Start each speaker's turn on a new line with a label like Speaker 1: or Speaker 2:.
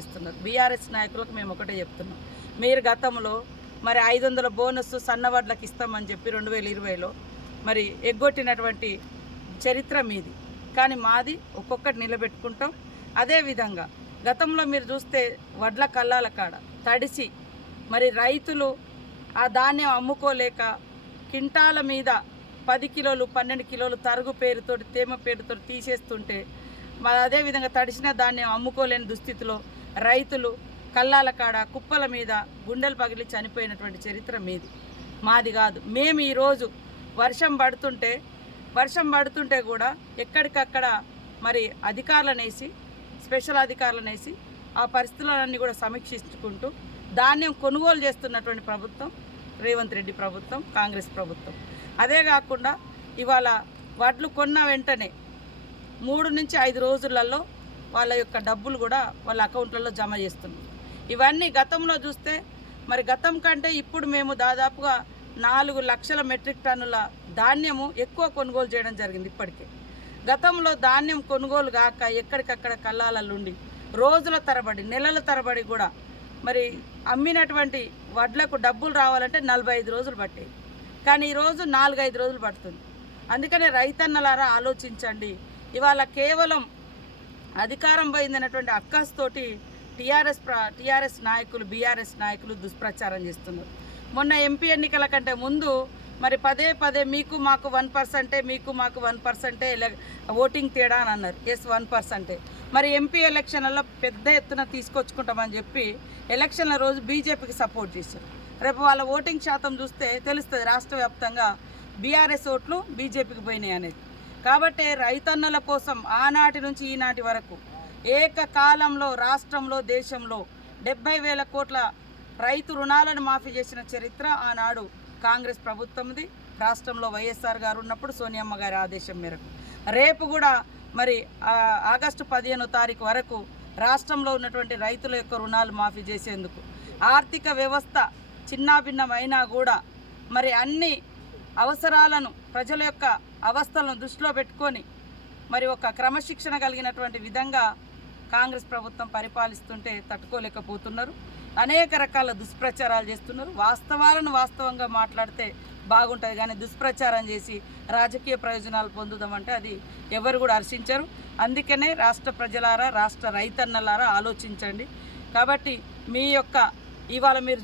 Speaker 1: ఇస్తున్నారు బీఆర్ఎస్ నాయకులకు మేము ఒకటే చెప్తున్నాం. మీరు గతంలో మరి ఐదు వందల బోనస్ సన్నవాడ్లకు ఇస్తామని చెప్పి రెండు వేల ఇరవైలో మరి ఎగ్గొట్టినటువంటి చరిత్ర మీది. కానీ మాది ఒక్కొక్కటి నిలబెట్టుకుంటాం. అదేవిధంగా గతంలో మీరు చూస్తే వడ్ల కల్లాల కాడ తడిసి మరి రైతులు ఆ ధాన్యం అమ్ముకోలేక కింటాల మీద పది కిలోలు పన్నెండు కిలోలు తరుగు పేరుతోటి తేమ పేరుతో తీసేస్తుంటే మరి అదేవిధంగా తడిసిన ధాన్యం అమ్ముకోలేని దుస్థితిలో రైతులు కల్లాల కాడ కుప్పల మీద గుండెలు పగిలి చనిపోయినటువంటి చరిత్ర మీది. మాది కాదు. మేము ఈరోజు వర్షం పడుతుంటే వర్షం పడుతుంటే కూడా ఎక్కడికక్కడ మరి అధికారులనేసి స్పెషల్ అధికారులనేసి ఆ పరిస్థితులన్నీ కూడా సమీక్షించుకుంటూ ధాన్యం కొనుగోలు చేస్తున్నటువంటి ప్రభుత్వం రేవంత్ రెడ్డి ప్రభుత్వం కాంగ్రెస్ ప్రభుత్వం. అదే కాకుండా ఇవాళ వడ్లు కొన్న వెంటనే మూడు నుంచి ఐదు రోజులలో వాళ్ళ యొక్క డబ్బులు కూడా వాళ్ళ అకౌంట్లలో జమ చేస్తున్నారు. ఇవన్నీ గతంలో చూస్తే మరి గతం కంటే ఇప్పుడు మేము దాదాపుగా నాలుగు లక్షల మెట్రిక్ టన్నుల ధాన్యము ఎక్కువ కొనుగోలు చేయడం జరిగింది ఇప్పటికే. గతంలో ధాన్యం కొనుగోలు కాక ఎక్కడికక్కడ కల్లాలల్లుండి రోజుల తరబడి నెలల తరబడి కూడా మరి అమ్మినటువంటి వడ్లకు డబ్బులు రావాలంటే నలభై ఐదు రోజులు పట్టేవి కానీ ఈరోజు నాలుగైదు రోజులు పడుతుంది. అందుకనే రైతన్నలారా ఆలోచించండి. ఇవాళ కేవలం అధికారం పోయిందన్నటువంటి అక్కస్తోటి టీఆర్ఎస్ ప్ర టీఆర్ఎస్ నాయకులు బీఆర్ఎస్ నాయకులు దుష్ప్రచారం చేస్తున్నారు. మొన్న ఎంపీ ఎన్నికల కంటే ముందు మరి పదే పదే మీకు మాకు వన్ పర్సెంటే మీకు మాకు వన్ పర్సెంటే ఓటింగ్ తేడా అని అన్నారు. ఎస్ వన్ పర్సెంటే. మరి ఎంపీ ఎలక్షన్లలో పెద్ద ఎత్తున తీసుకొచ్చుకుంటామని చెప్పి ఎలక్షన్ల రోజు బీజేపీకి సపోర్ట్ చేశారు. రేపు వాళ్ళ ఓటింగ్ శాతం చూస్తే తెలుస్తుంది రాష్ట్ర వ్యాప్తంగా బీఆర్ఎస్ ఓట్లు బీజేపీకి పోయినాయి అనేది. కాబట్టి రైతన్నుల కోసం ఆనాటి నుంచి ఈనాటి వరకు ఏకకాలంలో రాష్ట్రంలో దేశంలో డెబ్బై వేల కోట్ల రైతు రుణాలను మాఫీ చేసిన చరిత్ర ఆనాడు కాంగ్రెస్ ప్రభుత్వంది. రాష్ట్రంలో వైఎస్ఆర్ గారు ఉన్నప్పుడు సోనియమ్మ గారి ఆదేశం మేరకు. రేపు కూడా మరి ఆగస్టు పదిహేనో తారీఖు వరకు రాష్ట్రంలో ఉన్నటువంటి రైతుల యొక్క రుణాలు మాఫీ చేసేందుకు ఆర్థిక వ్యవస్థ చిన్నాభిన్నమైనా కూడా మరి అన్ని అవసరాలను ప్రజల యొక్క అవస్థలను దృష్టిలో పెట్టుకొని మరి ఒక క్రమశిక్షణ కలిగినటువంటి విధంగా కాంగ్రెస్ ప్రభుత్వం పరిపాలిస్తుంటే తట్టుకోలేకపోతున్నారు. అనేక రకాల దుష్ప్రచారాలు చేస్తున్నారు. వాస్తవాలను వాస్తవంగా మాట్లాడితే బాగుంటుంది కానీ దుష్ప్రచారం చేసి రాజకీయ ప్రయోజనాలు పొందుదామంటే అది ఎవరు కూడా హర్షించరు. అందుకనే రాష్ట్ర ప్రజలారా రాష్ట్ర రైతన్నలారా ఆలోచించండి. కాబట్టి మీ యొక్క ఇవాళ మీరు